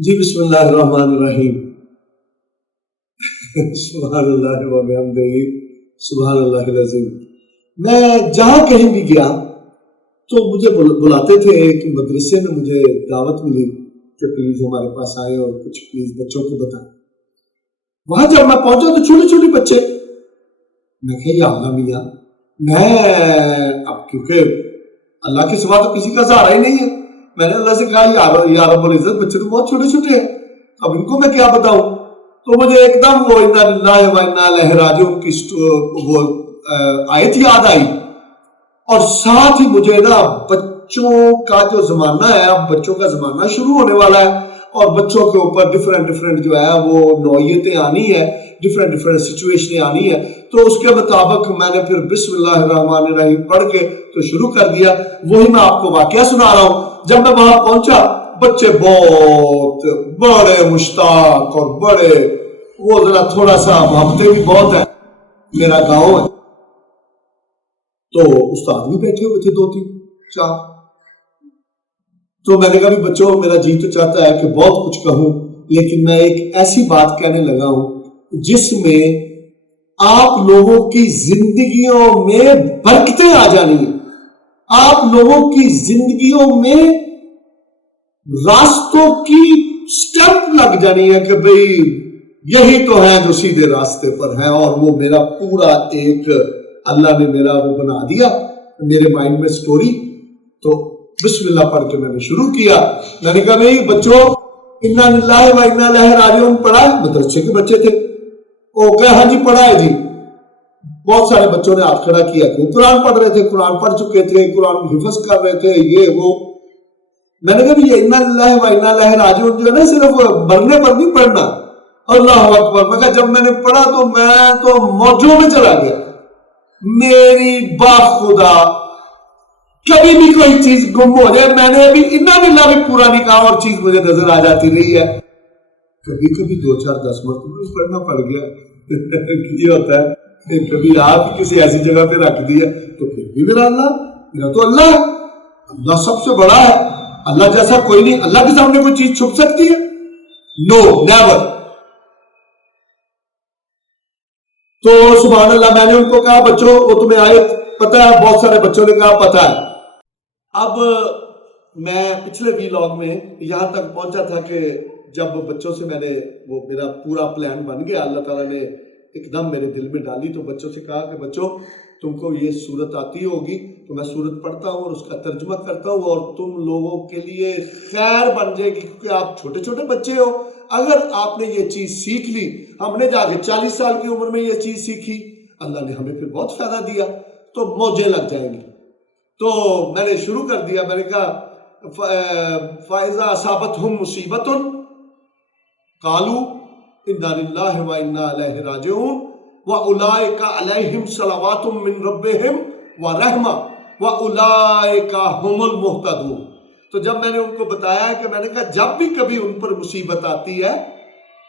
جی بسم اللہ الرحمن الرحیم سبحان اللہ و بحمدہ سبحان اللہ العظیم۔ میں جہاں کہیں بھی گیا تو مجھے بلاتے تھے کہ مدرسے میں مجھے دعوت ملی کہ پلیز ہمارے پاس آئے اور کچھ پلیز بچوں کو بتائیں۔ وہاں جب میں پہنچا تو چھوٹے چھوٹے بچے، میں کہا یا اللہ میاں، میں اب کیونکہ اللہ کے سوا تو کسی کا سہارا ہی نہیں ہے، میں نے اللہ سے کہا یا رب العزت بچے تو بہت چھوٹے چھوٹے ہیں، اب ان کو میں کیا بتاؤں؟ تو مجھے ایک دم وہ انا للہ و انا الیہ راجعون کی وہ آیت یاد آئی، اور ساتھ ہی مجھے نا بچوں کا جو زمانہ ہے، اب بچوں کا زمانہ شروع ہونے والا ہے اور بچوں کے اوپر ڈفرینٹ جو ہے وہ نوعیتیں آنی ہے، ڈفرینٹ سچویشنیں آنی ہے، تو اس کے مطابق میں نے پھر بسم اللہ الرحمن الرحیم پڑھ کے تو شروع کر دیا۔ وہی میں آپ کو واقعہ سنا رہا ہوں۔ جب میں وہاں پہنچا بچے بہت بڑے مشتاق اور بڑے وہ ذرا تھوڑا سا بھاگتے بھی بہت ہے، میرا گاؤں ہے، تو استاد بھی بیٹھے ہوئے تھے 2-3-4، تو میں نے کہا بھی بچوں میرا جی تو چاہتا ہے کہ بہت کچھ کہوں، لیکن میں ایک ایسی بات کہنے لگا ہوں جس میں آپ لوگوں کی زندگیوں میں برکتیں آ جانی ہیں، آپ لوگوں کی زندگیوں میں راستوں کی سٹیپ لگ جانی ہے کہ بھئی یہی تو ہے جو سیدھے راستے پر ہے، اور وہ میرا پورا ایک اللہ نے میرا وہ بنا دیا میرے مائنڈ میں سٹوری۔ تو بسم اللہ پڑھ کے میں نے شروع کیا۔ میں نے کہا بھئی بچوں انا للہ و انا الیہ راجعون پڑھا؟ مدرسے کے بچے تھے، وہ کہا ہاں جی پڑھا ہے جی۔ بہت سارے بچوں نے ہاتھ کھڑا کیا کہ قرآن پڑھ رہے تھے، قرآن پڑھ چکے تھے، قرآن حفظ کر رہے تھے، یہ وہ۔ میں نے کہا بھی یہ انا للہ و انا الیہ راجعون جو ہے نا صرف مرنے پر نہیں پڑھنا، اللہ اکبر۔ میں کہا جب میں نے پڑھا تو میں تو موجوں میں چلا گیا، میری باخدا کبھی بھی کوئی چیز گم ہو جائے، میں نے ابھی انا للہ بھی پورا نہیں کہا اور چیز مجھے نظر آ جاتی رہی ہے۔ کبھی کبھی 2-4-10 مرتبہ پڑھنا پڑ گیا یہ ہوتا ہے، کبھی آپ کسی ایسی جگہ پہ رکھ دیا تو پھر بھی میرا تو اللہ ہے، اللہ سب سے بڑا ہے، اللہ جیسا کوئی نہیں، اللہ کے سامنے کوئی چیز چھپ سکتی ہے؟ نو نیور۔ تو سبحان اللہ میں نے ان کو کہا بچوں وہ تمہیں آیت پتہ ہے؟ بہت سارے بچوں نے کہا پتہ ہے۔ اب میں پچھلے ویلاگ میں یہاں تک پہنچا تھا کہ جب بچوں سے میں نے وہ میرا پورا پلان بن گیا، اللہ تعالیٰ نے ایک دم میرے دل میں ڈالی، تو بچوں سے کہا کہ بچوں تم کو یہ سورت آتی ہوگی تو میں سورت پڑھتا ہوں اور اس کا ترجمہ کرتا ہوں، اور تم لوگوں کے لیے خیر بن جائے گی، کیونکہ آپ چھوٹے چھوٹے بچے ہو، اگر آپ نے یہ چیز سیکھ لی، ہم نے جا کے 40 سال کی عمر میں یہ چیز سیکھی، اللہ نے ہمیں پھر بہت فائدہ دیا، تو موجیں لگ جائیں گی۔ تو میں نے شروع کر دیا، میں نے کہا فَإِذَا أَصَابَتْهُمْ مُصِيبَةٌ قَالُوا إِنَّا لِلَّهِ وَإِنَّا إِلَيْهِ رَاجِعُونَ وَأُولَئِكَ عَلَيْهِمْ صَلَوَاتٌ مِّن رَّبِّهِمْ وَرَحْمَةٌ وَأُولَئِكَ هُمُ الْمُهْتَدُونَ۔ تو جب میں نے ان کو بتایا کہ میں نے کہا جب بھی کبھی ان پر مصیبت آتی ہے،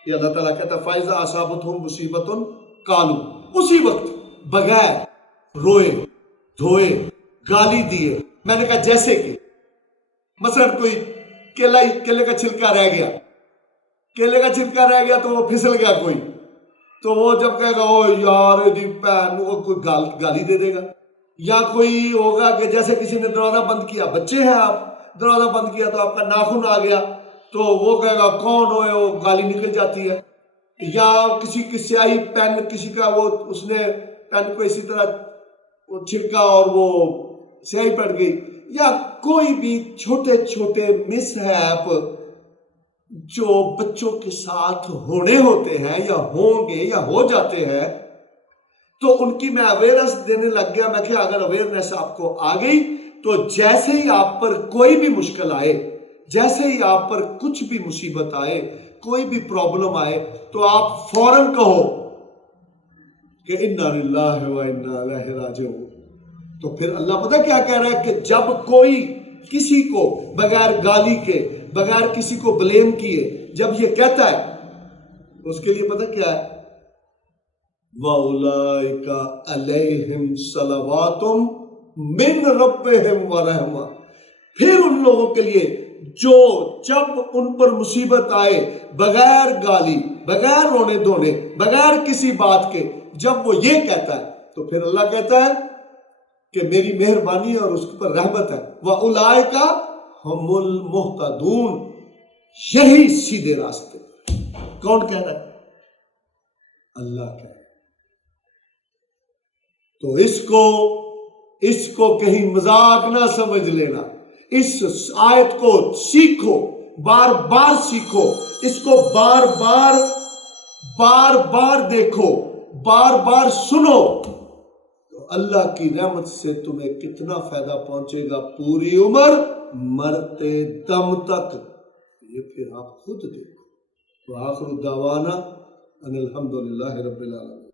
یہ اللہ تعالیٰ کہتا ہے فَإِذَا أَصَابَتْهُمْ مُصِيبَةٌ قَالُوا، اسی وقت بغیر روئے دھوئے گالی دیے، میں نے کہا جیسے کہ مثلا کوئی کیلے کا چھلکا رہ گیا، کیلے کا چھلکا رہ گیا تو وہ پھسل گیا کوئی، تو وہ جب کہے گا او یار دی پہن، وہ کوئی گالی دے دے گا، یا کوئی ہوگا کہ جیسے کسی نے دروازہ بند کیا، بچے ہیں آپ، دروازہ بند کیا تو آپ کا ناخن آ گیا تو وہ کہے گا کون ہوئے، وہ گالی نکل جاتی ہے، یا کسی کی سیاہی پین کسی کا وہ اس نے پین کو اسی طرح وہ چھڑکا اور وہ سیاہی پڑ گئی، یا کوئی بھی چھوٹے چھوٹے مس ہیپ جو بچوں کے ساتھ ہونے ہوتے ہیں یا ہوں گے یا ہو جاتے ہیں، تو ان کی میں اویئرنس دینے لگ گیا۔ میں کہ اگر اویئرنس آپ کو آ گئی تو جیسے ہی آپ پر کوئی بھی مشکل آئے، جیسے ہی آپ پر کچھ بھی مصیبت آئے، کوئی بھی پرابلم آئے، تو آپ فوراً کہو کہ انا للہ و انا الیہ راجعون۔ تو پھر اللہ پتہ کیا کہہ رہا ہے کہ جب کوئی کسی کو بغیر گالی کے، بغیر کسی کو بلیم کیے جب یہ کہتا ہے، اس کے لیے پتہ کیا ہے؟ وَأُولَئِكَ عَلَيْهِمْ صَلَوَاتٌ مِّن رَّبِّهِمْ وَرَحْمَةٌ، پھر ان لوگوں کے لیے جو جب ان پر مصیبت آئے بغیر گالی، بغیر رونے دھونے، بغیر کسی بات کے جب وہ یہ کہتا ہے تو پھر اللہ کہتا ہے کہ میری مہربانی اور اس پر رحمت ہے، وَأُولَئِكَ هُمُ الْمُهْتَدُونَ، یہی سیدھے راستے۔ کون کہہ رہا ہے؟ اللہ کہہ رہا ہے۔ تو اس کو کہیں مذاق نہ سمجھ لینا، اس آیت کو سیکھو، بار بار سیکھو، اس کو بار بار دیکھو، بار بار سنو، تو اللہ کی رحمت سے تمہیں کتنا فائدہ پہنچے گا پوری عمر، مرتے دم تک، یہ پھر آپ خود دیکھو۔ وآخر دعوانا ان الحمدللہ رب العالمین۔